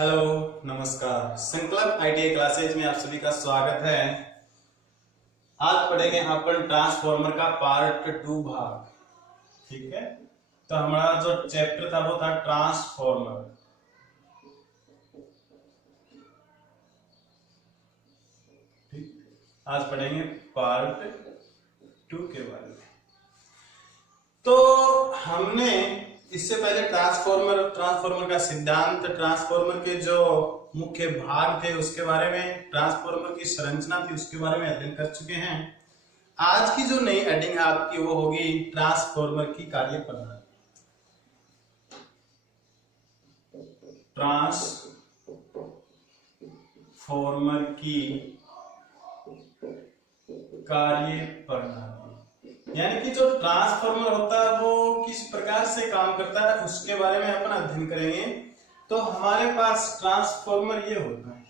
Hello नमस्कार। संकल्प ITI classes में आप सभी का स्वागत है। आज पढ़ेंगे अपन ट्रांसफॉर्मर का पार्ट 2 भाग। ठीक है, तो हमारा जो चैप्टर था वो था ट्रांसफॉर्मर। ठीक, आज पढ़ेंगे पार्ट 2 के बारे में। तो हमने इससे पहले ट्रांसफॉर्मर का सिद्धांत, ट्रांसफॉर्मर के जो मुख्य भाग थे उसके बारे में, ट्रांसफॉर्मर की संरचना थी उसके बारे में अध्ययन कर चुके हैं। आज की जो नई हेडिंग है आपकी वो होगी ट्रांसफॉर्मर की कार्यप्रणाली। ट्रांसफॉर्मर की कार्यप्रणाली यानी कि जो ट्रांसफॉर्मर होता है वो किस प्रकार से काम करता है उसके बारे में अपन अध्ययन करेंगे। तो हमारे पास ट्रांसफॉर्मर ये होता है।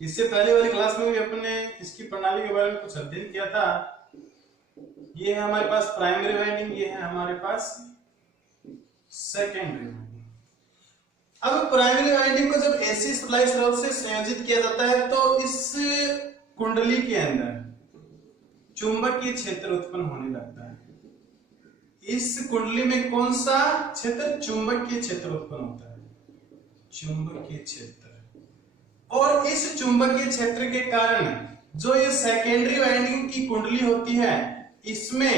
इससे पहले वाली क्लास में भी अपने इसकी प्रणाली के बारे में कुछ अध्ययन किया था। ये है हमारे पास प्राइमरी वाइंडिंग, ये है हमारे पास सेकेंडरी वाइंडिंग। अब प्राइमरी वाइंडिंग को जब एसी सप्लाई स्रोत से संयोजित किया जाता है तो इस कुंडली के अंदर चुंबकीय क्षेत्र उत्पन्न होने लगता है। इस कुंडली में कौन सा क्षेत्र? चुंबकीय क्षेत्र उत्पन्न होता है, चुंबकीय क्षेत्र। और इस चुंबकीय क्षेत्र के कारण जो ये सेकेंडरी वाइंडिंग की कुंडली होती है इसमें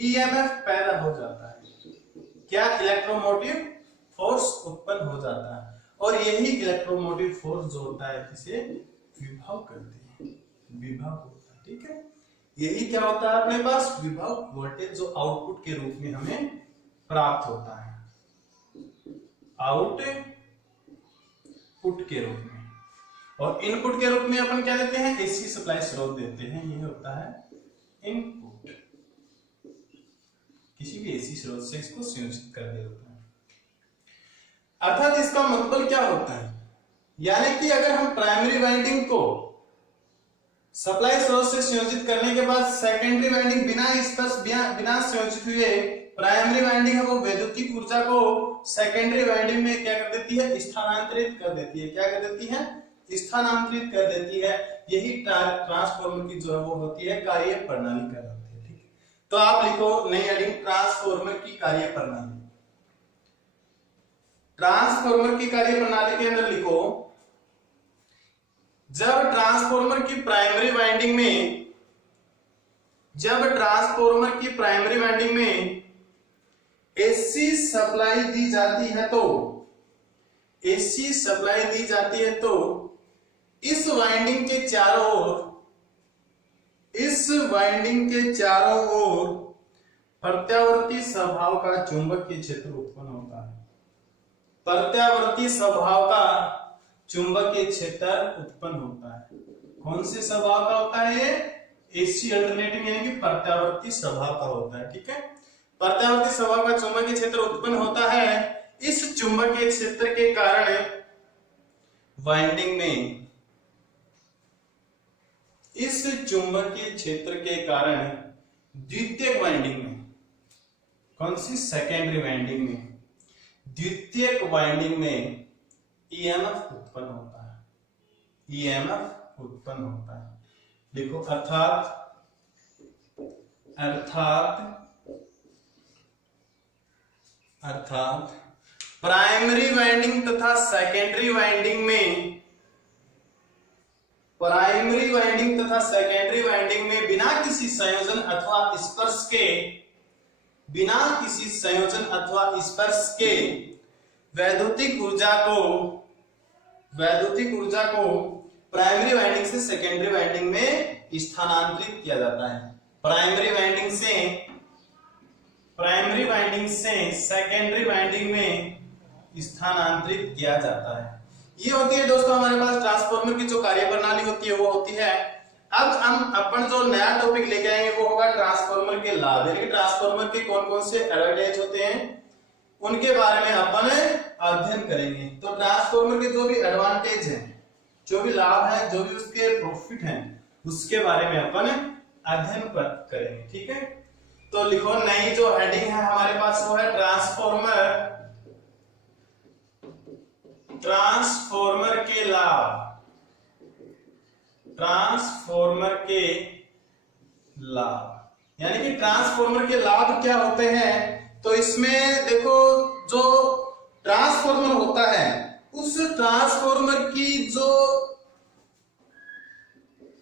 ईएमएफ पैदा हो जाता है। क्या? इलेक्ट्रोमोटिव फोर्स उत्पन्न हो जाता है। और यही इलेक्ट्रोमोटिव फोर्स जो होता है इसे विभव कहते हैं, विभव होता है। ठीक है, यही क्या होता है अपने पास? विभव वोल्टेज जो आउटपुट के रूप में हमें प्राप्त होता है, आउटपुट के रूप में। और इनपुट के रूप में अपन क्या देते हैं? एसी सप्लाई स्रोत देते हैं। ये होता है इनपुट। किसी भी एसी स्रोत से इसको संयोजित कर दिया जाता है। अर्थात इसका मतलब क्या होता है? यानी कि अगर हम प्राइमरी वाइंडिंग को सप्लाई स्रोत से संयोजित करने के बाद सेकेंडरी वाइंडिंग बिना संयोजित हुए प्राइमरी वाइंडिंग है वो वैद्युतिक ऊर्जा को सेकेंडरी वाइंडिंग में क्या कर देती है? स्थानांतरित कर देती है। क्या कर देती है? स्थानांतरित कर देती है। यही ट्रांसफॉर्मर की जो है वो होती है कार्य प्रणाली कहलाती है। ठीक है, तो आप लिखो नई हेडिंग ट्रांसफॉर्मर की कार्य प्रणाली। ट्रांसफॉर्मर की कार्य प्रणाली के अंदर लिखो, जब ट्रांसफॉर्मर की प्राइमरी वाइंडिंग में एसी सप्लाई दी जाती है तो इस वाइंडिंग के चारों ओर प्रत्यावर्ती स्वभाव का चुंबकीय क्षेत्र उत्पन्न होता है। प्रत्यावर्ती स्वभाव का चुंबकीय क्षेत्र उत्पन्न होता है। कौन से स्वभाव का होता है? ये एसी अल्टरनेटिंग यानी कि प्रत्यावर्ती स्वभाव का होता है। ठीक है, प्रत्यावर्ती स्वभाव का चुंबकीय क्षेत्र उत्पन्न होता है। इस चुंबकीय क्षेत्र के कारण वाइंडिंग में द्वितीयक वाइंडिंग में, कौन सी? सेकेंडरी वाइंडिंग में, द्वितीयक वाइंडिंग में ईएमएफ उत्पन्न होता है। ईएमएफ उत्पन्न होता है। देखो, अर्थात प्राइमरी वाइंडिंग तथा सेकेंडरी वाइंडिंग में बिना किसी संयोजन अथवा स्पर्श के वैद्युतिक ऊर्जा को प्राइमरी वाइंडिंग से सेकेंडरी वाइंडिंग में स्थानांतरित किया जाता है। प्राइमरी वाइंडिंग से सेकेंडरी वाइंडिंग में स्थानांतरित किया जाता है। ये होती है दोस्तों हमारे पास ट्रांसफॉर्मर की जो कार्यप्रणाली होती है वो होती है। अब हम अपन जो नया टॉपिक लेके आएंगे वो होगा ट्रांसफॉर्मर के लाभ, यानी ट्रांसफॉर्मर के कौन कौन से एडवांटेज होते हैं उनके बारे में अपन अध्ययन करेंगे। तो ट्रांसफॉर्मर के जो भी एडवांटेज हैं, जो भी लाभ है, जो भी उसके प्रॉफिट हैं, उसके बारे में अपन अध्ययन करेंगे। ठीक है, तो लिखो नई जो हेडिंग है हमारे पास वो है ट्रांसफॉर्मर लाभ, ट्रांसफॉर्मर के लाभ, यानी कि ट्रांसफॉर्मर के लाभ क्या होते हैं, तो इसमें देखो जो ट्रांसफॉर्मर होता है उस ट्रांसफॉर्मर की जो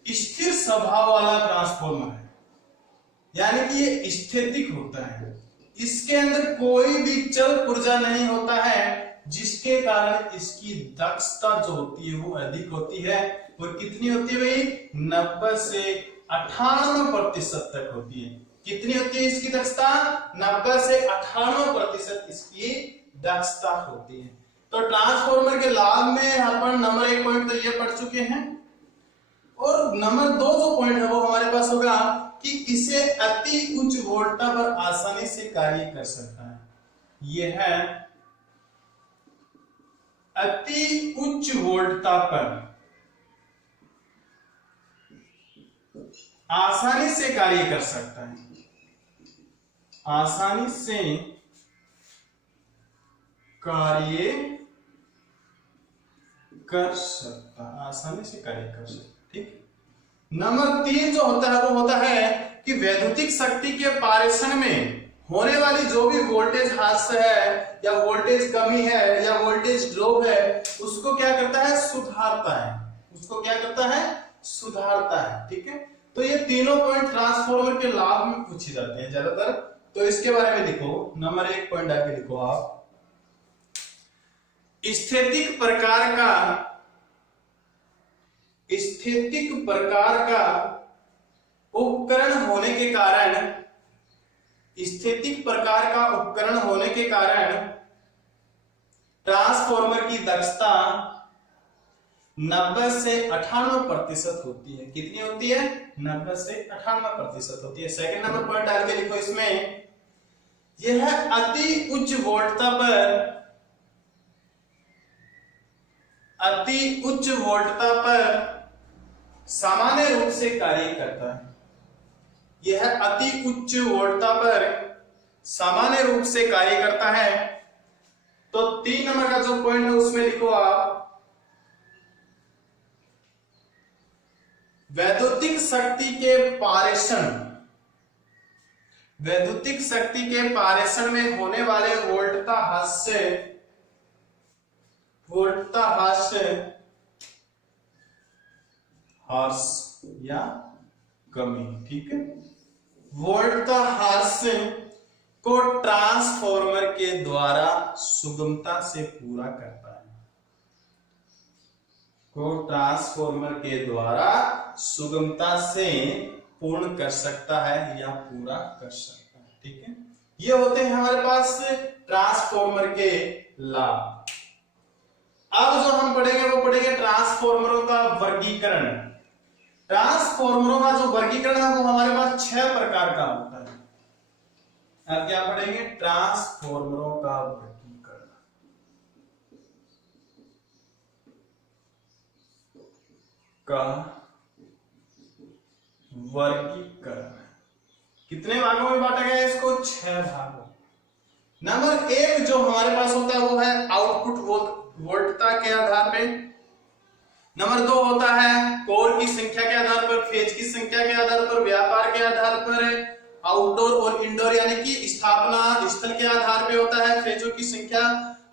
स्थिर स्वभाव वाला ट्रांसफॉर्मर है, यानी कि ये स्थितिक होता है, इसके अंदर कोई भी चल ऊर्जा नहीं होता है, जिसके कारण इसकी दक्षता जो होती है वो अधिक होती है। और कितनी होती है भाई, 90 से 98% तक होती है। कितनी होती है इसकी दक्षता, 90 से 98% इसकी दक्षता होती है। तो ट्रांसफॉर्मर के लाभ में अपन नंबर 1 पॉइंट तो ये पढ़ चुके हैं, और नंबर 2 जो पॉइंट है वो हमारे पास होगा कि इसे अति उच्च वोल्टता पर आसानी से कार्य कर सकता है। यह है अति उच्च वोल्टता पर आसानी से कार्य कर सकता है, आसानी से कार्य कर सकता, आसानी से कार्य कर सकता। ठीक। नंबर 3 जो होता है वो होता है कि वैद्युतिक शक्ति के पारेषण में होने वाली जो भी वोल्टेज ह्रास है या वोल्टेज कमी है या वोल्टेज ड्रॉप है उसको क्या करता है, सुधारता है, उसको क्या करता है, सुधारता है। ठीक है। तो ये तीनों पॉइंट ट्रांसफॉर्मर के लाभ में पूछे जाते हैं ज्यादातर, तो इसके बारे में लिखो। नंबर 1 पॉइंट आके लिखो आप, स्थैतिक प्रकार का उपकरण होने के कारण, स्थैतिक प्रकार का उपकरण होने के कारण ट्रांसफॉर्मर की दक्षता 90 से 98% होती है। कितनी होती है, 90 से 98% होती है। सेकंड नंबर पॉइंट डाल के लिखो इसमें, यह अति उच्च वोल्टता पर सामान्य रूप से कार्य करता है। यह अति उच्च वोल्टता पर सामान्य रूप से कार्य करता है। तो 3 नंबर का जो पॉइंट है उसमें लिखो आप, वैद्युतिक शक्ति के पारेषण में होने वाले वोल्टता ह्रास या कमी। ठीक है। वोल्टता ह्रास को ट्रांसफॉर्मर के द्वारा सुगमता से पूरा करता है, को ट्रांसफॉर्मर के द्वारा सुगमता से पूर्ण कर सकता है या पूरा कर सकता है। ठीक है। ये होते हैं हमारे पास ट्रांसफॉर्मर के लाभ। अब जो हम पढ़ेंगे वो पढ़ेंगे ट्रांसफॉर्मरों का वर्गीकरण। ट्रांसफॉर्मरों का जो वर्गीकरण है वो हमारे पास 6 प्रकार का होता है। अब क्या पढ़ेंगे, ट्रांसफॉर्मरों का वर्गीकरण। कितने भागों में बांटा गया है इसको, 6 भागों। नंबर 1 जो हमारे पास होता है वो है आउटपुट वोल्टता के आधार पे। नंबर 2 होता है कोर की संख्या के आधार पर, फेज की संख्या के आधार पर, व्यापार के आधार पर, आउटडोर और इंडोर यानी कि स्थापना स्थल के आधार पे होता है फेजों की संख्या,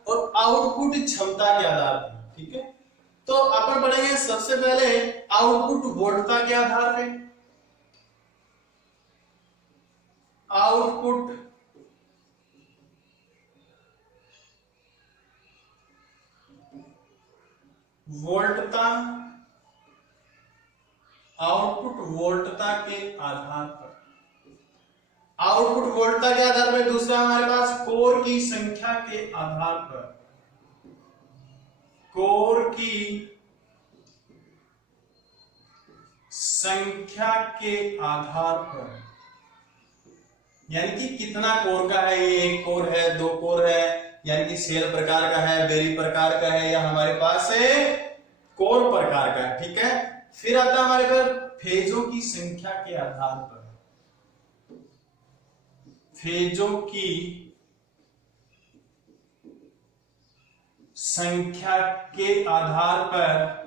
और आउटपुट क्षमता के आधार पर। ठीक है। तो अपन पढ़ेंगे सबसे पहले आउटपुट वोल्टता के आधार पे। आउटपुट वोल्टता, आउटपुट वोल्टता के आधार पर, आउटपुट वोल्टता के आधार पर। दूसरा हमारे पास कोर की संख्या के आधार पर, कोर की संख्या के आधार पर, यानी कि कितना कोर का है, ये 1 कोर है, 2 कोर है, यानी कि सेल प्रकार का है, बेरी प्रकार का है, या हमारे पास है कोर प्रकार का है। ठीक है। फिर आता है हमारे पास फेजों की संख्या के आधार पर, फेजों की संख्या के आधार पर,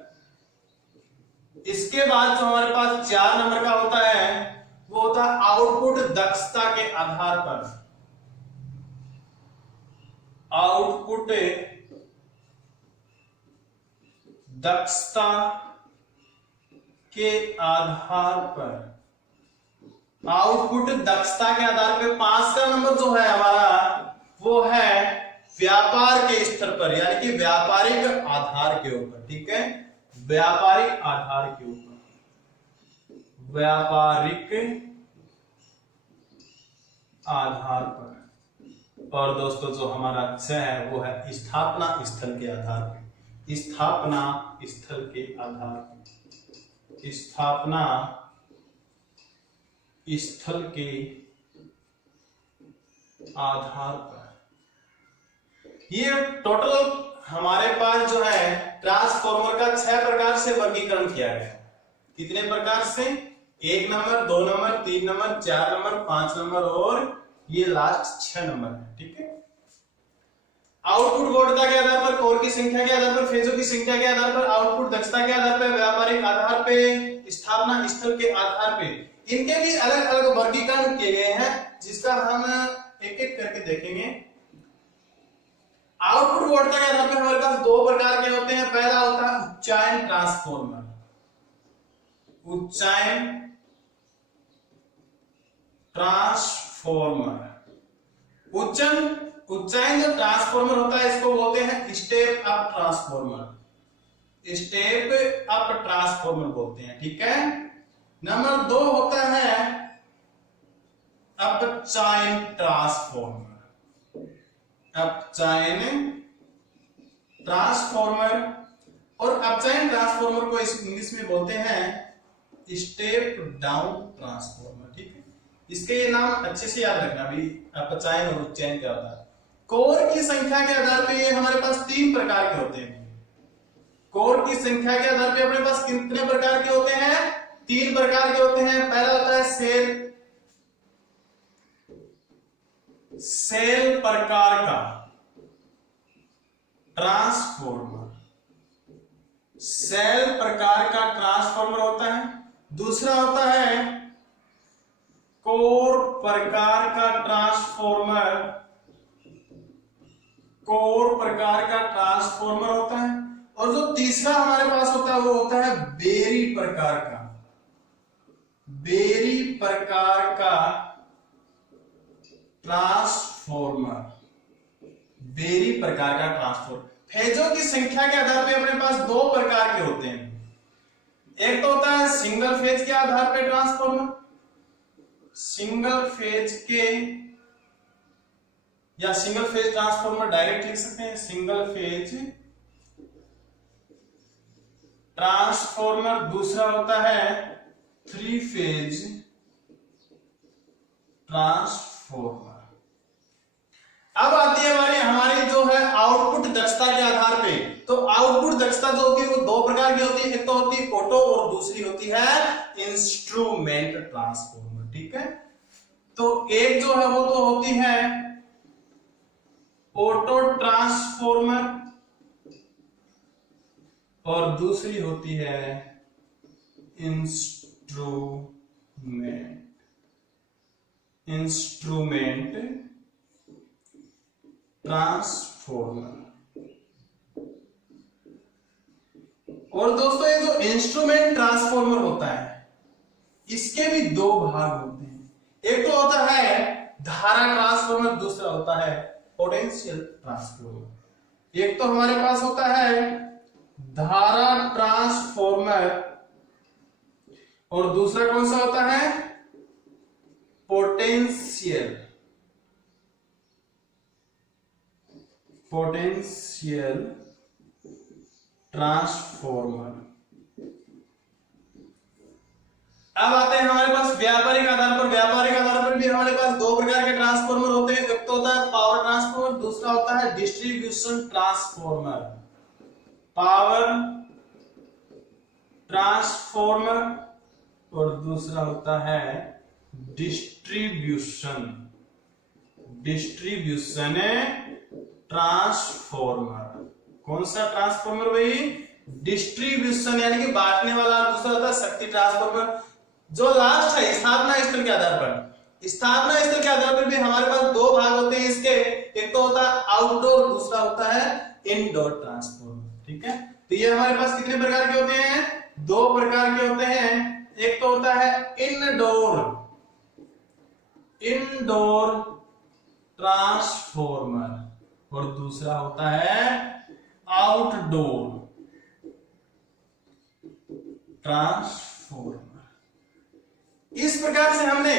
इसके बाद जो हमारे पास 4 नंबर का होता है वो होता है आउटपुट दक्षता के आधार पर। आउटपुट दक्षता के आधार पर, आउटपुट दक्षता के आधार पर 5 का नंबर जो है हमारा वो है व्यापार के स्तर पर, यानी कि व्यापारिक आधार के ऊपर। ठीक है, व्यापारिक आधार के ऊपर, व्यापारिक आधार पर। और दोस्तों जो हमारा 6 है वो है स्थापना स्थल के आधार पर। स्थापना स्थल के आधार पर, स्थापना स्थल के आधार पर। ये टोटल हमारे पास जो है ट्रांसफॉर्मर का 6 प्रकार से वर्गीकरण किया गया। कितने प्रकार से? 1 number, 2 number, 3 number, 4 number, 5 number और ये लास्ट 6 नंबर है। ठीक है, आउटपुट वोल्टता के आधार पर, कोर की संख्या के आधार पर, फेजों की संख्या के आधार पर, आउटपुट दक्षता के आधार पर, व्यापारिक आधार पे, स्थापना स्थल के आधार पे, इनके भी अलग अलग वर्गीकरण किए गए हैं, जिसका हम एक एक करके देखेंगे। आउटपुट वोल्टता के आधार पर हमारे पास 2 प्रकार के होते हैं। पहला होता है उच्चायन ट्रांसफॉर्मर। उच्चायन ट्रांसफॉर्मर, उच्चायन जो ट्रांसफॉर्मर होता है इसको बोलते हैं step up transformer. Step up transformer बोलते हैं। ठीक है, नंबर 2 होता है अपचायन ट्रांसफॉर्मर। अपचायन ट्रांसफॉर्मर और अपचायन ट्रांसफॉर्मर को इंग्लिश में बोलते हैं स्टेप डाउन ट्रांसफॉर्मर। ठीक है, इसके ये नाम अच्छे से याद रखना भी, अपचायन और उच्चायन क्या होता है। कोर की संख्या के आधार पर ये हमारे पास 3 प्रकार के होते हैं। कोर की संख्या के आधार पर अपने पास कितने प्रकार के होते हैं? 3 प्रकार के होते हैं। पहला होता है सेल प्रकार का ट्रांसफॉर्मर। सेल प्रकार का ट्रांसफॉर्मर होता है। दूसरा होता है कोर प्रकार का ट्रांसफॉर्मर। कोर प्रकार का ट्रांसफॉर्मर होता है। और जो तीसरा हमारे पास होता है वो होता है बेरी प्रकार का। बेरी प्रकार का ट्रांसफॉर्मर। बेरी प्रकार का ट्रांसफॉर्मर। फेजों की संख्या के आधार पर अपने पास 2 प्रकार के होते हैं। एक तो होता है सिंगल फेज के आधार पर ट्रांसफॉर्मर। सिंगल फेज के या सिंगल फेज ट्रांसफॉर्मर डायरेक्ट लिख सकते हैं, सिंगल फेज ट्रांसफॉर्मर। दूसरा होता है 3 फेज ट्रांसफॉर्मर। अब आती है हमारी जो है आउटपुट दक्षता के आधार पे। तो आउटपुट दक्षता जो होती है वो 2 प्रकार की होती है। एक तो होती है ऑटो और दूसरी होती है इंस्ट्रूमेंट ट्रांसफॉर्मर। ठीक है, तो एक जो है वो तो होती है ऑटो ट्रांसफॉर्मर और दूसरी होती है इंस्ट्रूमेंट ट्रांसफॉर्मर। और दोस्तों ये जो इंस्ट्रूमेंट ट्रांसफॉर्मर होता है इसके भी 2 भाग होते हैं। एक तो होता है धारा ट्रांसफॉर्मर, दूसरा होता है पोटेंशियल ट्रांसफॉर्मर। एक तो हमारे पास होता है धारा ट्रांसफॉर्मर और दूसरा कौन सा होता है? Potential transformer. अब आते हैं हमारे पास व्यापारिक आधार पर। व्यापारिक आधार पर भी हमारे पास 2 प्रकार के ट्रांसफॉर्मर होते हैं। एक तो होता है पावर ट्रांसफॉर्मर, दूसरा होता है डिस्ट्रीब्यूशन ट्रांसफॉर्मर। पावर ट्रांसफॉर्मर और दूसरा होता है डिस्ट्रीब्यूशन ट्रांसफॉर्मर। कौन सा ट्रांसफॉर्मर भाई? डिस्ट्रीब्यूशन यानी कि बांटने वाला, दूसरा होता है शक्ति ट्रांसफॉर्मर। जो लास्ट है स्थापना स्थल के आधार पर, स्थापना स्थल के आधार पर भी हमारे पास दो भाग होते हैं इसके, एक तो होता है आउटडोर, दूसरा होता है इनडोर ट्रांसफॉर्मर। ठीक है, तो ये हमारे पास कितने प्रकार के होते हैं? दो प्रकार के होते हैं। एक तो होता है इनडोर ट्रांसफॉर्मर और दूसरा होता है आउटडोर ट्रांसफॉर्मर। इस प्रकार से हमने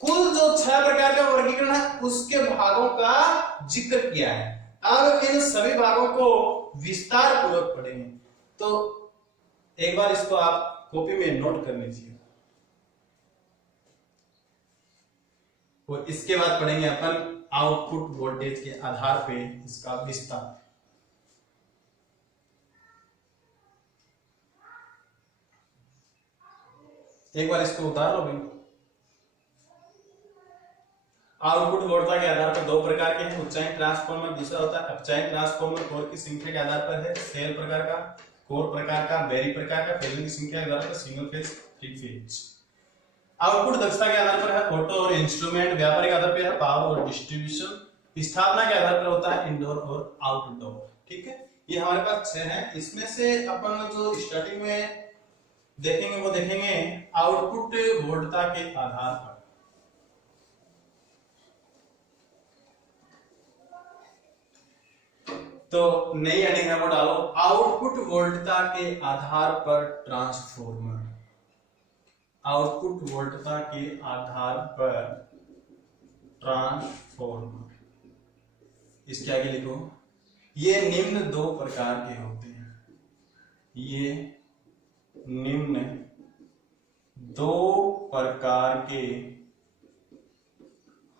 कुल जो 6 प्रकार का वर्गीकरण है उसके भागों का जिक्र किया है। अब इन सभी भागों को विस्तार पूर्वक पढ़ेंगे, तो एक बार इसको आप कॉपी में नोट कर लीजिए। और इसके बाद पढ़ेंगे अपन आउटपुट वोल्टेज के आधार पे इसका विस्तार। एक बार इसको उतार लो भाई। आउटपुट वोल्टेज के आधार पर दो प्रकार के हैं, उच्चायन ट्रांसफॉर्मर, दूसरा होता है अपचायन ट्रांसफॉर्मर। कोर की संख्या के आधार पर है, सेल प्रकार का, कोर प्रकार का, बेरी प्रकार का, फेजिंग की संख्या के आधार पर single phase, three phase. Output दक्षता के आधार पर है ऑटो और इंस्ट्रूमेंट, व्यापार के आधार पर है पावर और डिस्ट्रीब्यूशन, स्थापना के आधार पर होता है इंडोर और आउटडोर। ठीक है, ये हमारे पास 6 हैं। इसमें से अपन जो स्टार्टिंग में देखेंगे वो देखेंगे आउटपुट वोल्टता के आधार पर। तो नई हेडिंग है वो डालो, आउटपुट वोल्टता के आधार पर ट्रांसफॉर्मर। आउटपुट वोल्टता के आधार पर ट्रांसफॉर्मर। इसके आगे लिखो, ये निम्न दो प्रकार के होते हैं। ये निम्न दो प्रकार के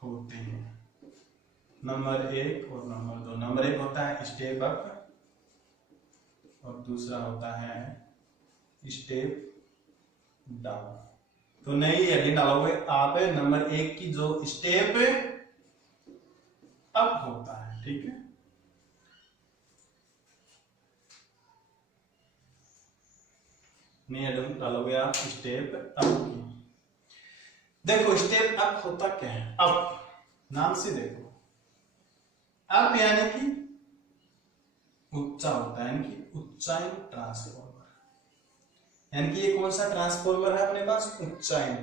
होते हैं, नंबर 1 और नंबर 2। नंबर 1 होता है स्टेप अप और दूसरा होता है स्टेप डाउन। तो नई हेडिंग डालोगे आप, नंबर 1 की जो स्टेप अप होता है। ठीक है, नई हेडिंग डालोगे आप स्टेप अप की। देखो स्टेप अप होता क्या है? अप नाम से देखो, अप यानी कि उच्चा होता है, यानी कि उच्चायन ट्रांसफॉर्मर। यानी कि ये कौन सा ट्रांसफॉर्मर है अपने पास? उच्चायन।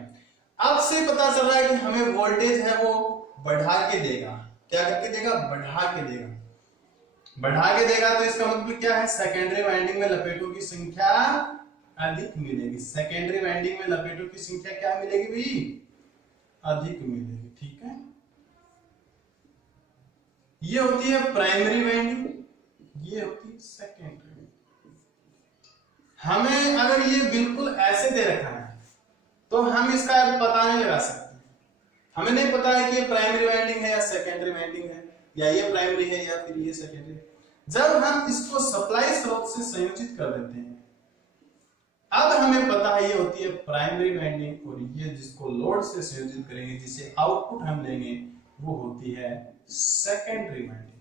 अब से पता चल रहा है कि हमें वोल्टेज है वो बढ़ा के देगा। क्या करके देगा? बढ़ा के देगा। बढ़ा के देगा तो इसका मतलब क्या है? सेकेंडरी वाइंडिंग में लपेटों की संख्या अधिक मिलेगी। सेकेंडरी वाइंडिंग में लपेटों की संख्या क्या मिलेगी भाई? अधिक मिलेगी। ठीक है, ये होती है प्राइमरी वाइंडिंग, ये होती है सेकेंडरी। हमें अगर ये बिल्कुल ऐसे दे रखा है तो हम इसका पता नहीं लगा सकते। हमें नहीं पता है कि ये प्राइमरी वाइंडिंग है या सेकेंडरी वाइंडिंग है, या ये प्राइमरी है या फिर ये सेकेंडरी। जब हम इसको सप्लाई स्रोत से संयोजित कर देते हैं, अब हमें पता है ये होती है प्राइमरी वाइंडिंग, और ये जिसको लोड से संयोजित करेंगे, जिसे आउटपुट हम लेंगे, वो होती है सेकेंडरी वाइंडिंग।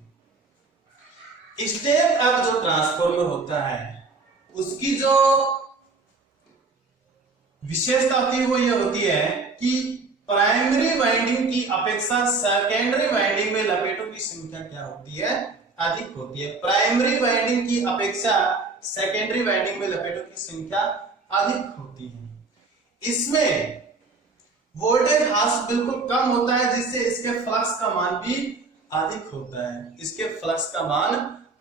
स्टेप अप जो ट्रांसफॉर्मर होता है उसकी जो विशेषता होती है वो ये होती है कि प्राइमरी वाइंडिंग की अपेक्षा सेकेंडरी वाइंडिंग में लपेटों की संख्या क्या होती है? अधिक होती है। प्राइमरी वाइंडिंग की अपेक्षा सेकेंडरी वाइंडिंग में लपेटों की संख्या अधिक होती है। इसमें वोल्टेज ह्रास बिल्कुल कम होता है, जिससे इसके फ्लक्स का मान भी अधिक होता है। इसके फ्लक्स का मान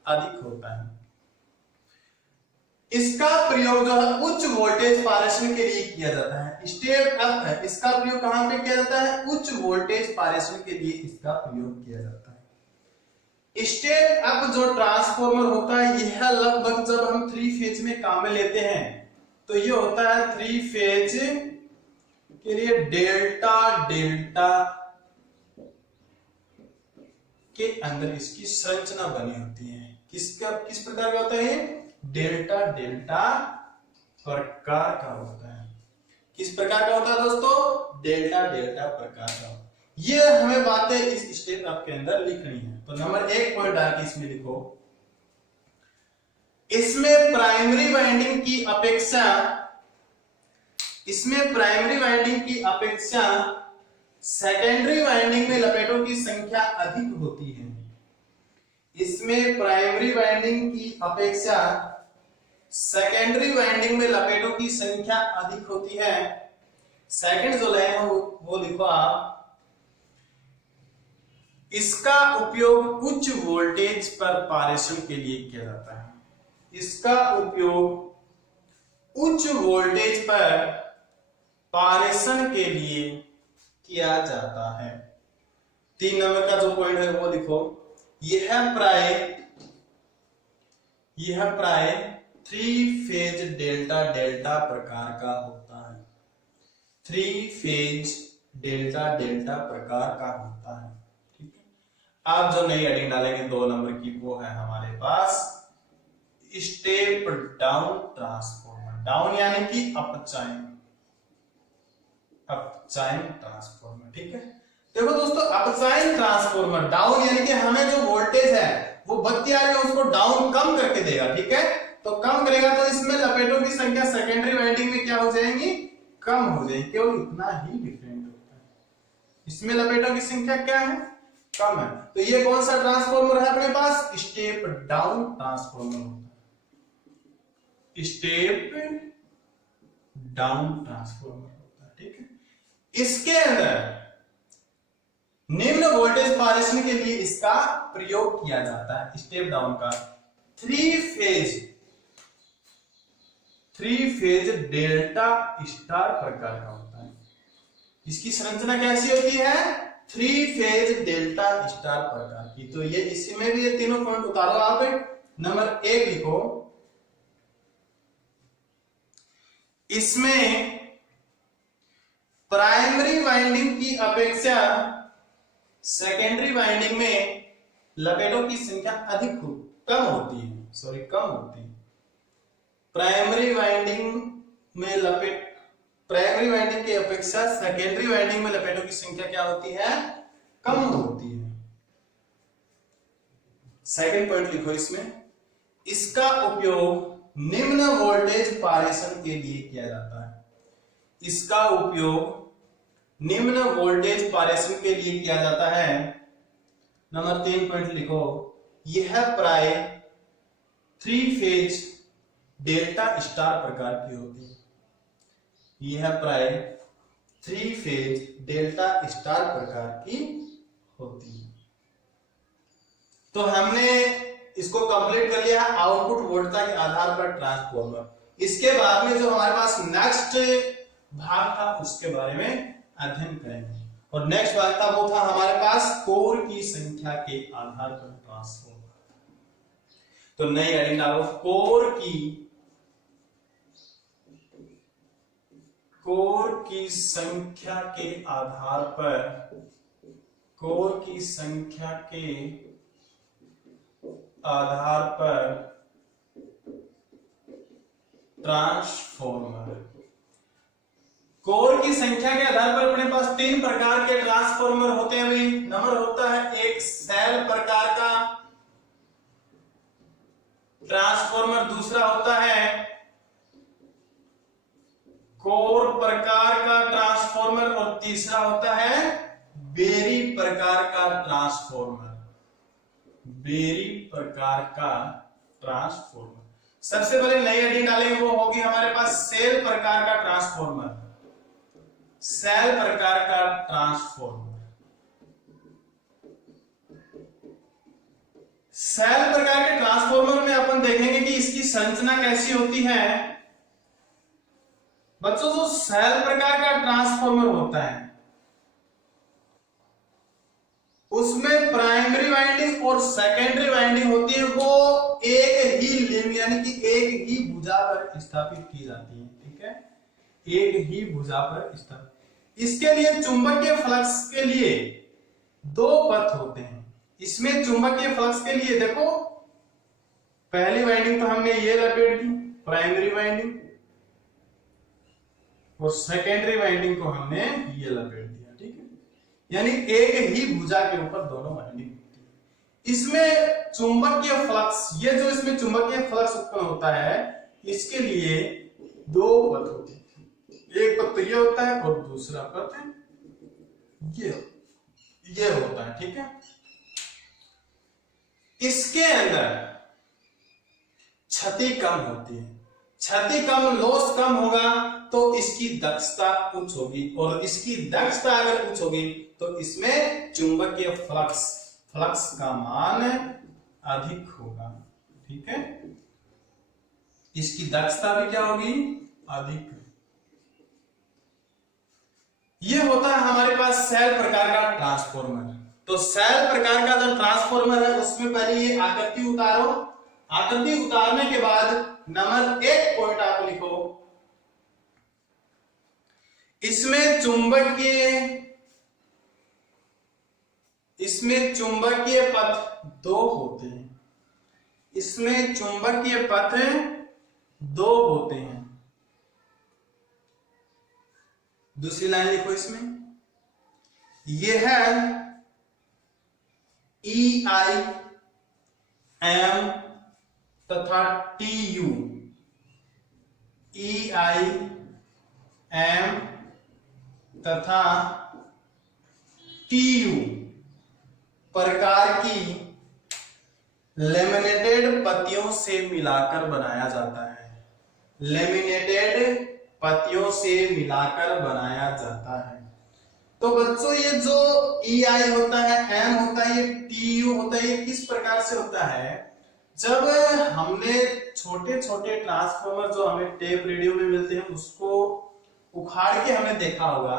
अधिक होता है। इसका प्रयोग जो है उच्च वोल्टेज पारेषण के लिए किया जाता है। स्टेप अप है, इसका प्रयोग कहां पे किया जाता है? उच्च वोल्टेज पारेषण के लिए इसका प्रयोग किया जाता है। स्टेप अप जो ट्रांसफॉर्मर होता है यह लगभग जब हम 3 फेज में काम में लेते हैं तो ये होता है 3 फेज के लिए डेल्टा डेल्टा के अंदर इसकी संरचना बनी होती है। किस प्रकार का होता है? डेल्टा डेल्टा प्रकार का होता है। किस प्रकार का होता है दोस्तों? डेल्टा डेल्टा प्रकार का। ये हमें बातें इस स्टेप अप के अंदर लिखनी है। तो नंबर 1 पॉइंट डाल के इसमें लिखो, इसमें प्राइमरी वाइंडिंग की अपेक्षा सेकेंडरी वाइंडिंग में लपेटों की संख्या अधिक होती है। इसमें प्राइमरी वाइंडिंग की अपेक्षा सेकेंडरी वाइंडिंग में लपेटों की संख्या अधिक होती है। सेकंड जो लाइन है वो लिखो आप, इसका उपयोग उच्च वोल्टेज पर पारेषण के लिए किया जाता है। इसका उपयोग उच्च वोल्टेज पर पारेषण के लिए किया जाता है। 3 नंबर का जो पॉइंट है वो लिखो, यह प्राय 3 फेज डेल्टा डेल्टा प्रकार का होता है। 3 फेज डेल्टा डेल्टा प्रकार का होता है। ठीक है, आप जो नई हेडिंग डालेंगे 2 नंबर की, वो है हमारे पास स्टेप डाउन ट्रांसफॉर्मर। डाउन यानी कि अपचाइन ट्रांसफॉर्मर। ठीक है, देखो दोस्तों, अपचाइन ट्रांसफॉर्मर, डाउन यानी कि हमें जो वोल्टेज है वो बत्ती आ रही है उसको डाउन कम करके देगा। ठीक है, तो कम करेगा तो इसमें लपेटों की संख्या सेकेंडरी वाइंडिंग में क्या हो जाएंगी, कम हो जाएगी। केवल इतना ही डिफरेंट होता है, इसमें लपेटों की संख्या क्या है, कम है। तो ये कौन सा ट्रांसफॉर्मर है अपने पास, स्टेप डाउन ट्रांसफॉर्मर होता है। स्टेप डाउन ट्रांसफॉर्मर होता है। ठीक है, इसके अंदर निम्न वोल्टेज पारेषण के लिए इसका प्रयोग किया जाता है। स्टेप डाउन का 3 फेज डेल्टा स्टार प्रकार का होता है। इसकी संरचना कैसी होती है, 3 फेज डेल्टा स्टार प्रकार की। तो ये इसी में भी ये तीनों पॉइंट उतारो आप। नंबर 1 लिखो, इसमें प्राइमरी वाइंडिंग की अपेक्षा सेकेंडरी वाइंडिंग में लपेटों की संख्या कम होती है। प्राइमरी वाइंडिंग की अपेक्षा सेकेंडरी वाइंडिंग में लपेटों की संख्या क्या होती है, कम होती है। सेकंड पॉइंट लिखो इसमें, इसका उपयोग निम्न वोल्टेज पारेषण के लिए किया जाता है। इसका उपयोग निम्न वोल्टेज पारेषण के लिए किया जाता है। नंबर 3 पॉइंट लिखो, यह प्राय 3 फेज डेल्टा स्टार प्रकार की होती है। यह प्राय 3 फेज डेल्टा स्टार प्रकार की होती है। तो हमने इसको कंप्लीट कर लिया, आउटपुट वोल्टता के आधार पर ट्रांसफॉर्मर। इसके बाद में जो हमारे पास नेक्स्ट भाग था उसके बारे में अध्ययन करेंगे, और नेक्स्ट भाग था वो था हमारे पास कोर की संख्या के आधार पर ट्रांसफॉर्मर। तो नई हेडिंग डालो, कोर की संख्या के आधार पर ट्रांसफॉर्मर। कोर की संख्या के आधार पर अपने पास 3 प्रकार के ट्रांसफॉर्मर होते हैं। नंबर होता है एक सेल प्रकार का ट्रांसफॉर्मर, दूसरा होता है कोर प्रकार का ट्रांसफॉर्मर, और तीसरा होता है बेरी प्रकार का ट्रांसफॉर्मर। सबसे पहले नई हेडिंग डालेंगे, वो होगी हमारे पास सेल प्रकार का ट्रांसफॉर्मर। सेल प्रकार का ट्रांसफॉर्मर के ट्रांसफॉर्मर में अपन देखेंगे कि इसकी संरचना कैसी होती है। बच्चों, जो सेल प्रकार का ट्रांसफॉर्मर होता है उसमें प्राइमरी वाइंडिंग और सेकेंडरी वाइंडिंग होती है, वो एक ही लिंब यानी कि एक ही भुजा पर स्थापित की जाती है। ठीक है, एक ही भुजा पर स्थापित। इसके लिए चुंबकीय फ्लक्स के लिए 2 पथ होते हैं। इसमें चुंबकीय फ्लक्स के लिए देखो, पहली वाइंडिंग तो हमने ये लपेट दी प्राइमरी वाइंडिंग, और सेकेंडरी वाइंडिंग को हमने ये लपेट दिया। ठीक है, यानी एक ही भुजा के ऊपर दोनों वाइंडिंग होती है। इसमें चुंबकीय फ्लक्स, ये जो इसमें चुंबकीय फ्लक्स उत्पन्न होता है, इसके लिए दो पथ होते हैं, एक पथ तो ये होता है और दूसरा पथ ये होता है, ठीक है। इसके अंदर क्षति कम होती है, क्षति कम, लॉस कम होगा तो इसकी दक्षता उच्च होगी, और इसकी दक्षता अगर उच्च होगी तो इसमें चुंबकीय फ्लक्स का मान अधिक होगा, ठीक है। इसकी दक्षता भी क्या होगी, अधिक। ये होता है हमारे पास सेल प्रकार का ट्रांसफॉर्मर। तो सेल प्रकार का जो ट्रांसफॉर्मर है उसमें पहले ये आकृति उतारो, आकृति उतारने के बाद नंबर 1 पॉइंट आप लिखो, इसमें चुंबकीय पथ 2 होते हैं, इसमें चुंबकीय पथ 2 होते हैं। दूसरी लाइन लिखो, इसमें यह है EIM तथा TU, EIM तथा TU प्रकार की लेमिनेटेड पत्तियों से मिलाकर बनाया जाता है, लेमिनेटेड पत्तियों से मिलाकर बनाया जाता है। तो बच्चों ये जो EI होता है, M होता है, ये TU होता है, ये किस प्रकार से होता है, जब हमने छोटे छोटे ट्रांसफॉर्मर जो हमें टेप रेडियो में मिलते हैं उसको उखाड़ के हमने देखा होगा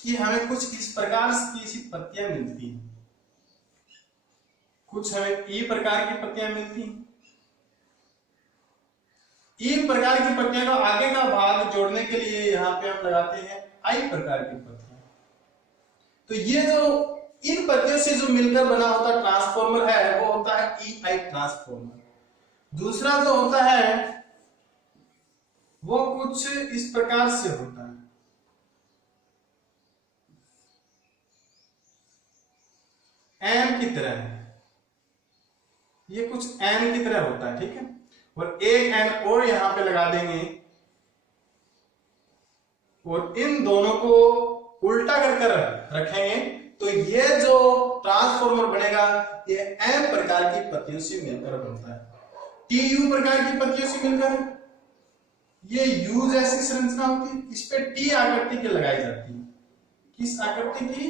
कि हमें कुछ इस प्रकार की सी पत्तियां मिलती हैं, कुछ हमें ई प्रकार की पत्तियां मिलती हैं। ई प्रकार की पत्तियां को आगे का भाग जोड़ने के लिए यहाँ पे हम लगाते हैं आई प्रकार की पत्तियां। तो ये जो इन पत्तियों से जो मिलकर बना होता ट्रांसफॉर्मर है वो होता है EI ट्रांसफॉर्मर। दूसरा जो होता है वो कुछ इस प्रकार से होता है, एम की तरह है, ये कुछ एम की तरह होता है, ठीक है। और एक एम और यहां पे लगा देंगे और इन दोनों को उल्टा कर रखेंगे तो ये जो ट्रांसफॉर्मर बनेगा ये एम प्रकार की पत्तियों से मिलकर बनता है, TU प्रकार की पत्तियों से मिलकर ये U जैसी संरचना होती है, इस पे T आकृति की लगाई जाती है। किस आकृति की?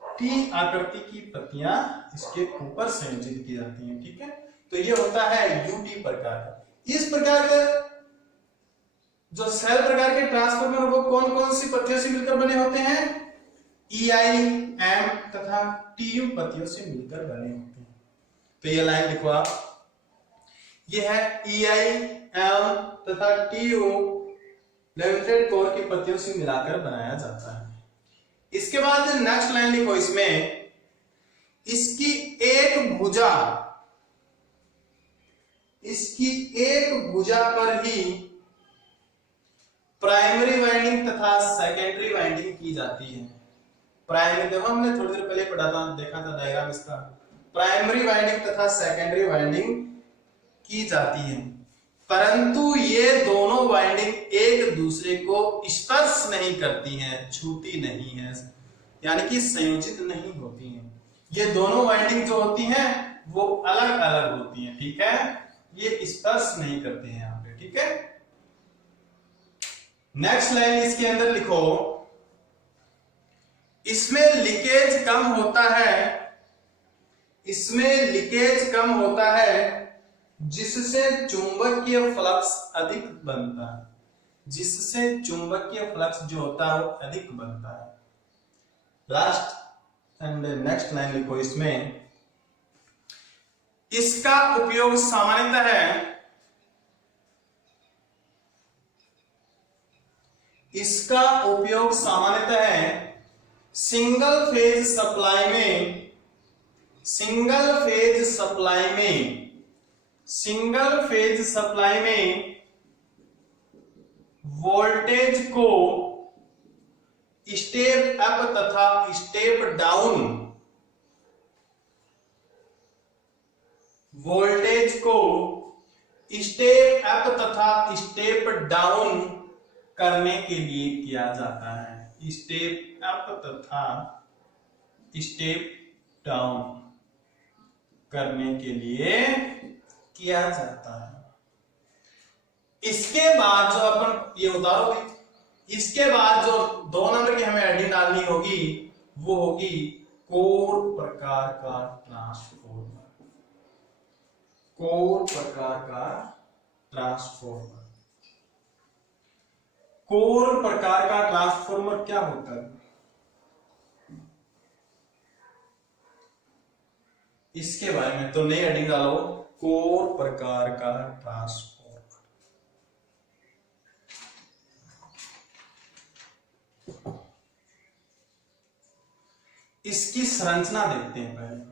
T आकृति की पत्तियां इसके ऊपर संयोजित की जाती हैं, ठीक है। तो ये होता है UT प्रकार का। इस प्रकार का जो सेल प्रकार के ट्रांसफॉर्मर वो कौन कौन सी पत्तियों से मिलकर बने होते हैं? EI, M तथा TU पत्तियों से मिलकर बने होते हैं। तो ये लाइन लिखो आप, ये है EI, M तथा TU लेमिनेटेड कोर की पत्तियों से मिलाकर बनाया जाता है। इसके बाद नेक्स्ट लाइन लिखो, इसमें इसकी एक भुजा पर ही प्राइमरी वाइंडिंग तथा सेकेंडरी वाइंडिंग की जाती है। प्राइमरी, देखो हमने थोड़ी देर पहले पढ़ा था, देखा था डायग्राम इसका। प्राइमरी वाइंडिंग तथा सेकेंडरी वाइंडिंग की जाती है, परंतु ये दोनों वाइंडिंग एक दूसरे को स्पर्श नहीं करती हैं, छूती नहीं है, यानी कि संयोजित नहीं होती हैं। ये दोनों वाइंडिंग जो होती हैं वो अलग अलग होती हैं, ठीक है, ये स्पर्श नहीं करते हैं यहाँ पे, ठीक है। नेक्स्ट लाइन इसके अंदर लिखो, इसमें लीकेज कम होता है, इसमें लीकेज कम होता है जिससे चुंबकीय फ्लक्स अधिक बनता है, जिससे चुंबकीय फ्लक्स जो होता है वो अधिक बनता है। लास्ट एंड नेक्स्ट लाइन लिखो, इसमें इसका उपयोग सामान्यतः है, इसका उपयोग सामान्यतः है सिंगल फेज सप्लाई में, सिंगल फेज सप्लाई में वोल्टेज को स्टेप अप तथा स्टेप डाउन वोल्टेज को स्टेप अप तथा स्टेप डाउन करने के लिए किया जाता है। स्टेप अप तथा स्टेप डाउन करने के लिए किया जाता है। इसके बाद जो अपन ये उतारोगे, इसके बाद जो 2 नंबर की हमें एडिंग डालनी होगी वो होगी कोर प्रकार का ट्रांसफॉर्मर। कोर प्रकार का ट्रांसफॉर्मर। कोर प्रकार का ट्रांसफॉर्मर क्या होता है? इसके बारे में तो नई हेडिंग डालो, कोर प्रकार का ट्रांसफॉर्मर। इसकी संरचना देखते हैं पहले।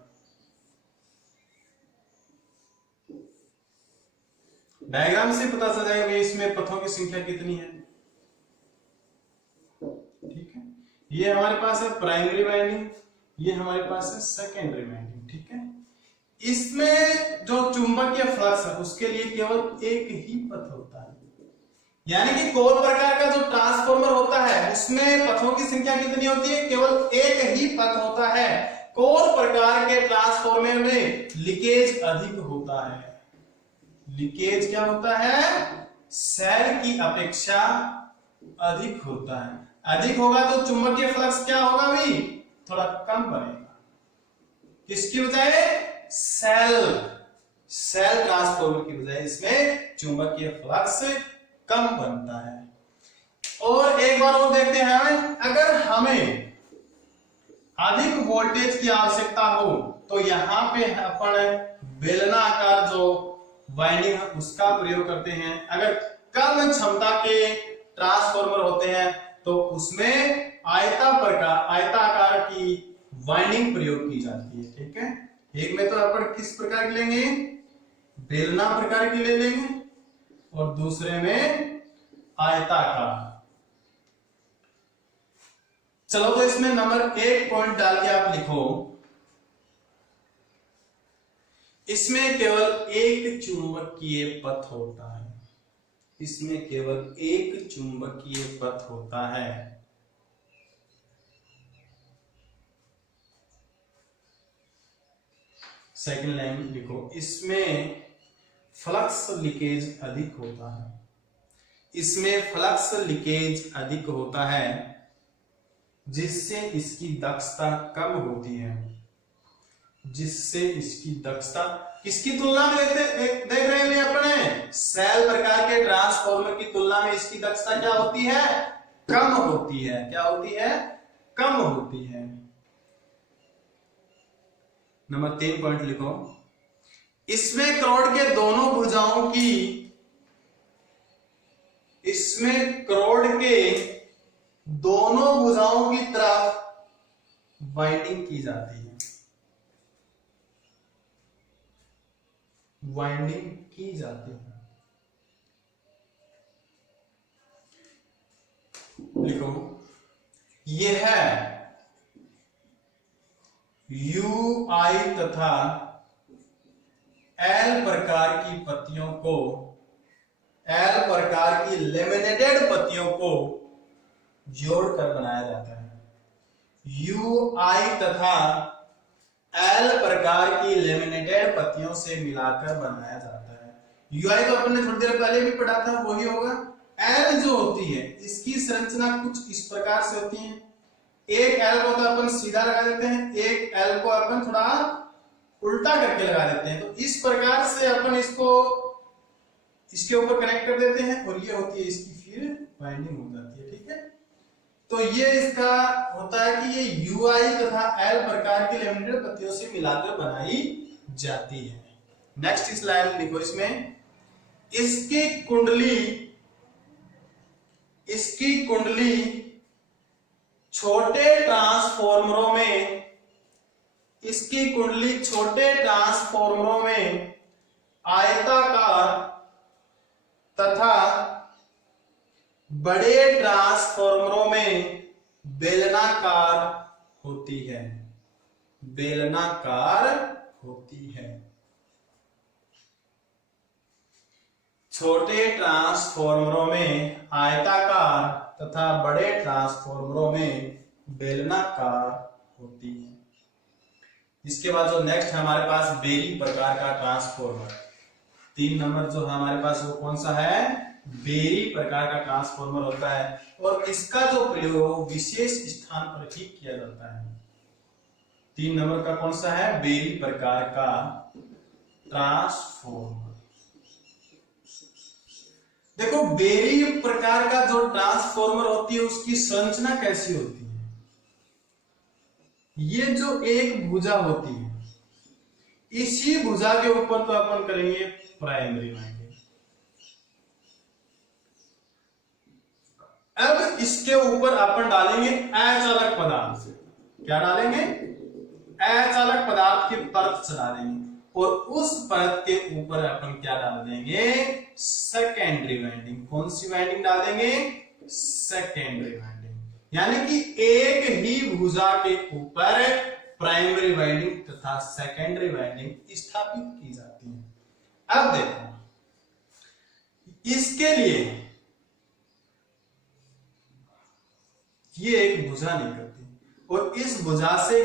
डायग्राम से पता चल जाएगा कि इसमें पथों की संख्या कितनी है। ठीक है, ये हमारे पास है प्राइमरी वाइंडिंग, ये हमारे पास है सेकेंडरी वाइंडिंग। ठीक है, इसमें जो चुंबकीय फ्लक्स है उसके लिए केवल एक ही पथ होता है। यानी कि कोर प्रकार का जो ट्रांसफॉर्मर होता है उसमें पथों की संख्या कितनी होती है? केवल एक ही पथ होता है। कोर प्रकार के ट्रांसफॉर्मर में लीकेज अधिक होता है। लीकेज क्या होता है? सेल की अपेक्षा अधिक होता है। अधिक होगा तो चुंबकीय फ्लक्स क्या होगा भी? थोड़ा कम बनेगा। किसकी बजाय? सेल ट्रांसफॉर्मर की बजाय इसमें चुंबकीय फ्लक्स कम बनता है। और एक बार और देखते हैं, अगर हमें अधिक वोल्टेज की आवश्यकता हो तो यहां पे अपन बेलनाकार जो वाइंडिंग है उसका प्रयोग करते हैं। अगर कम क्षमता के ट्रांसफॉर्मर होते हैं तो उसमें आयताकार की वाइंडिंग प्रयोग की जाती है। ठीक है, एक में तो अपन किस प्रकार की लेंगे? बेलना प्रकार की ले लेंगे और दूसरे में आयताकार। चलो तो इसमें नंबर 1 पॉइंट डाल के आप लिखो, इसमें केवल एक चुंबकीय पथ होता है। इसमें केवल एक चुंबकीय पथ होता है। सेकंड लाइन लिखो, इसमें फ्लक्स लीकेज अधिक होता है। इसमें फ्लक्स लीकेज अधिक होता है जिससे इसकी दक्षता कम होती है। जिससे इसकी दक्षता किसकी तुलना में देख रहे हैं अपने? सेल प्रकार के ट्रांसफॉर्मर की तुलना में इसकी दक्षता क्या होती है? कम होती है। क्या होती है? कम होती है। नंबर 3 पॉइंट लिखो, इसमें करोड़ के दोनों भुजाओं की, इसमें करोड़ के दोनों भुजाओं की तरफ वाइंडिंग की जाती है। वाइंडिंग की जाती है। लिखो, यह UI तथा L प्रकार की पत्तियों को, L प्रकार की लेमिनेटेड पत्तियों को जोड़कर बनाया जाता है। UI तथा L प्रकार की लेमिनेटेड पत्तियों से मिलाकर बनाया जाता है। UI तो अपन ने थोड़ी देर पहले भी पढ़ा था, वही होगा। L जो होती है इसकी संरचना कुछ इस प्रकार से होती है। एक L को तो अपन सीधा लगा देते हैं, एक L को अपन थोड़ा उल्टा करके लगा देते हैं। तो इस प्रकार से अपन इसको इसके ऊपर कनेक्ट कर देते हैं और ये होती है इसकी फिर वाइंडिंग हो जाती है। ठीक है, तो ये इसका होता है कि ये UI तथा L प्रकार की लेमिनेटेड पत्तियों से मिलाकर बनाई जाती है। नेक्स्ट इस लाइन लिखो, इसमें इसकी कुंडली छोटे ट्रांसफॉर्मरों में, इसकी कुंडली छोटे ट्रांसफॉर्मरों में आयताकार तथा बड़े ट्रांसफॉर्मरों में बेलनाकार होती है। बेलनाकार होती है। छोटे ट्रांसफॉर्मरों में आयताकार तथा बड़े ट्रांसफॉर्मरों में बेलनाकार होती है। इसके बाद जो नेक्स्ट है हमारे पास बेरी प्रकार का ट्रांसफॉर्मर। 3 नंबर जो हमारे पास वो कौन सा है, बेरी प्रकार का ट्रांसफॉर्मर होता है और इसका जो प्रयोग विशेष स्थान पर ही किया जाता है। 3 नंबर का कौन सा है, बेरी प्रकार का ट्रांसफॉर्मर। देखो बेरी प्रकार का जो ट्रांसफॉर्मर होती है उसकी संरचना कैसी होती है। ये जो एक भुजा होती है, इसी भुजा के ऊपर तो अपन करेंगे प्राइमरी वाइंडिंग। अब इसके ऊपर अपन डालेंगे अचालक पदार्थ। क्या डालेंगे, अचालक पदार्थ की परत चढ़ा देंगे और उस परत के ऊपर अपन क्या डाल देंगे, सेकेंडरी वाइंडिंग। कौन सी वाइंडिंग डाल देंगे, सेकेंडरी वाइंडिंग। यानी कि एक ही भुजा के ऊपर प्राइमरी वाइंडिंग तथा सेकेंडरी वाइंडिंग स्थापित की जाती है। अब देखो इसके लिए ये एक भुजा निकलती और इस भुजा से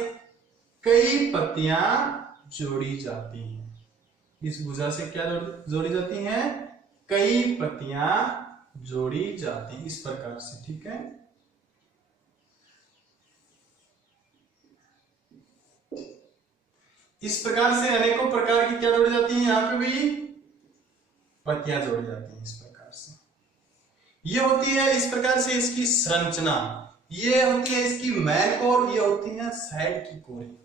कई पत्तियां जोड़ी जाती हैं। इस भुजा से क्या जोड़ी जाती हैं, कई पत्तियां जोड़ी जाती हैं इस प्रकार से। ठीक है, इस प्रकार से अनेकों प्रकार की क्या जोड़ी जाती है, यहां पे भी पत्तियां जोड़ी जाती हैं इस प्रकार से। ये होती है इस प्रकार से इसकी संरचना। ये होती है इसकी मेन कोर, ये होती है साइड की कोरें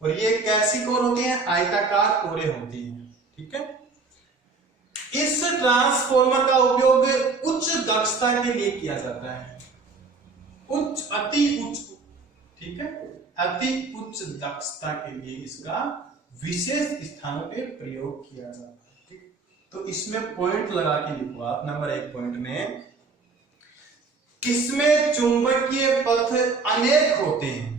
और ये कैसी कोर होती है, आयताकार कोरें होती हैं। ठीक है, इस ट्रांसफॉर्मर का उपयोग उच्च दक्षता के लिए किया जाता है। उच्च, अति उच्च, ठीक है, अति उच्च दक्षता के लिए इसका विशेष स्थानों पे प्रयोग किया जाता है। ठीक, तो इसमें पॉइंट लगा के लिखो आप। नंबर 1 पॉइंट में, इसमें चुंबकीय पथ अनेक होते हैं।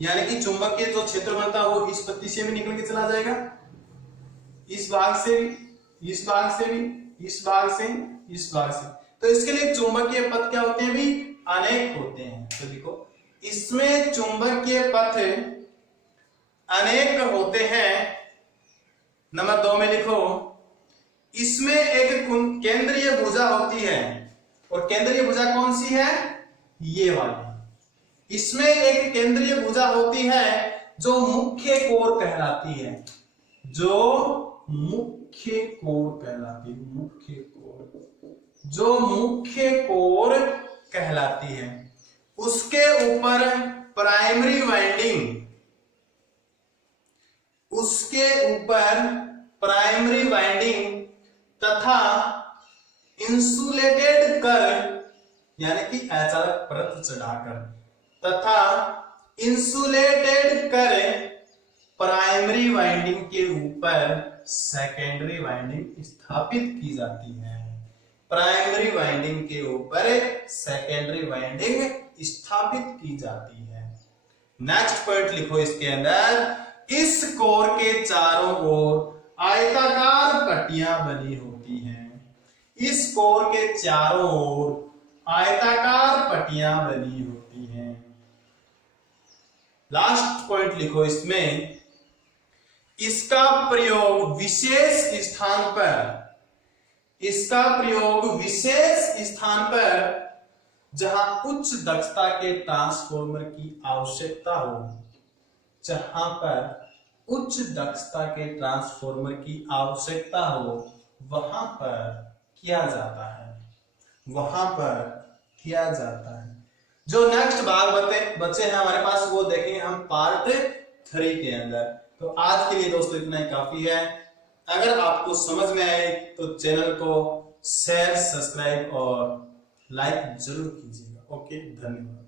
यानी कि चुंबकीय जो क्षेत्र बनता है वो इस पत्ती से भी निकल के चला जाएगा, इस भाग से भी, इस भाग से भी, इस भाग से, इस भाग से। तो इसके लिए चुंबकीय पथ क्या होते हैं भी, अनेक होते हैं। तो देखो इसमें चुंबकीय पथ अनेक होते हैं। नंबर 2 में लिखो, इसमें एक केंद्रीय भुजा होती है और केंद्रीय भुजा कौन सी है, ये वाली। इसमें एक केंद्रीय भुजा होती है जो मुख्य कोर कहलाती है, जो मुख्य कोर कहलाती है, मुख्य कोर, जो मुख्य कोर कहलाती है। उसके ऊपर प्राइमरी वाइंडिंग, उसके ऊपर प्राइमरी वाइंडिंग तथा इंसुलेटेड कर, यानी कि अचालक परत चढ़ाकर, तथा इंसुलेटेड कर प्राइमरी वाइंडिंग के ऊपर सेकेंडरी वाइंडिंग स्थापित की जाती है। प्राइमरी वाइंडिंग के ऊपर सेकेंडरी वाइंडिंग स्थापित की जाती है। नेक्स्ट पॉइंट लिखो इसके अंदर, इस कोर के चारों ओर आयताकार पट्टियां बनी होती हैं। इस कोर के चारों ओर आयताकार पट्टियां बनी होती हैं। लास्ट पॉइंट लिखो इसमें, इसका प्रयोग विशेष स्थान पर, इसका प्रयोग विशेष स्थान पर जहां उच्च दक्षता के ट्रांसफॉर्मर की आवश्यकता हो, जहां पर उच्च दक्षता के ट्रांसफॉर्मर की आवश्यकता हो, वहां पर किया जाता है, वहां पर किया जाता है। जो नेक्स्ट भाग बचे हैं हमारे पास वो देखेंगे हम पार्ट 3 के अंदर। तो आज के लिए दोस्तों इतना ही काफी है। अगर आपको समझ में आए तो चैनल को शेयर, सब्सक्राइब और लाइक जरूर कीजिएगा। ओके, धन्यवाद।